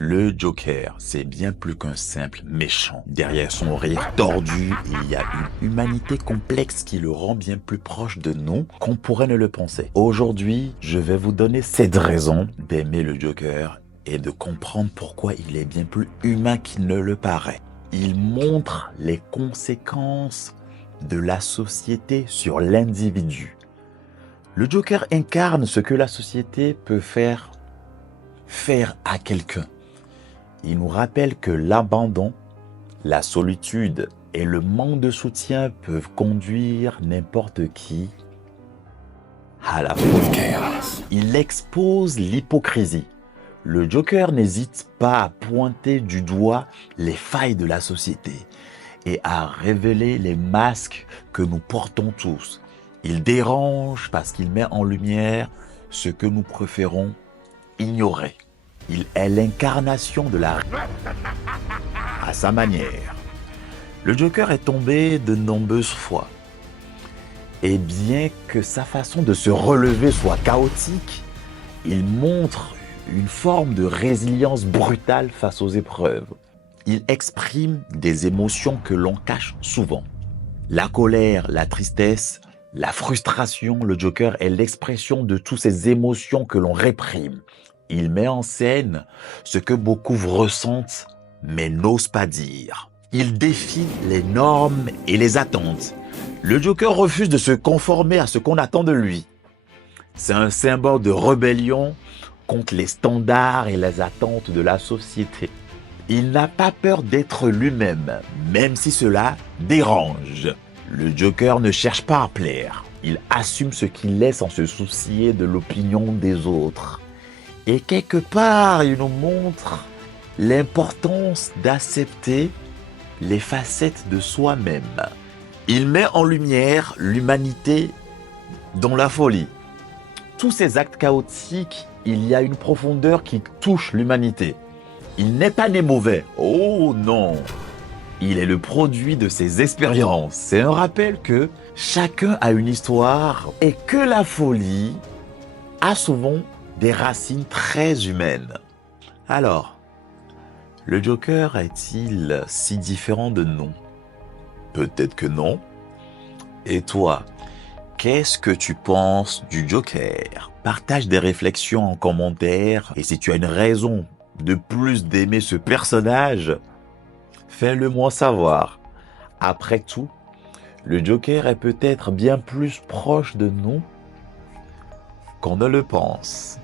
Le Joker, c'est bien plus qu'un simple méchant. Derrière son rire tordu, il y a une humanité complexe qui le rend bien plus proche de nous qu'on pourrait ne le penser. Aujourd'hui, je vais vous donner 7 raisons d'aimer le Joker et de comprendre pourquoi il est bien plus humain qu'il ne le paraît. Il montre les conséquences de la société sur l'individu. Le Joker incarne ce que la société peut faire à quelqu'un. Il nous rappelle que l'abandon, la solitude et le manque de soutien peuvent conduire n'importe qui à la folie. Il expose l'hypocrisie. Le Joker n'hésite pas à pointer du doigt les failles de la société et à révéler les masques que nous portons tous. Il dérange parce qu'il met en lumière ce que nous préférons ignorer. Il est l'incarnation de la à sa manière. Le Joker est tombé de nombreuses fois. Et bien que sa façon de se relever soit chaotique, il montre une forme de résilience brutale face aux épreuves. Il exprime des émotions que l'on cache souvent. La colère, la tristesse, la frustration, le Joker est l'expression de toutes ces émotions que l'on réprime. Il met en scène ce que beaucoup ressentent mais n'osent pas dire. Il défie les normes et les attentes. Le Joker refuse de se conformer à ce qu'on attend de lui. C'est un symbole de rébellion contre les standards et les attentes de la société. Il n'a pas peur d'être lui-même, même si cela dérange. Le Joker ne cherche pas à plaire. Il assume ce qu'il est sans se soucier de l'opinion des autres. Et quelque part, il nous montre l'importance d'accepter les facettes de soi-même. Il met en lumière l'humanité dans la folie. Tous ces actes chaotiques, il y a une profondeur qui touche l'humanité. Il n'est pas né mauvais. Oh non! Il est le produit de ses expériences. C'est un rappel que chacun a une histoire et que la folie a souvent des racines très humaines. Alors, le Joker est-il si différent de nous? Peut-être que non. Et toi, qu'est-ce que tu penses du Joker? Partage des réflexions en commentaire et si tu as une raison de plus d'aimer ce personnage, fais-le moi savoir. Après tout, le Joker est peut-être bien plus proche de nous qu'on ne le pense.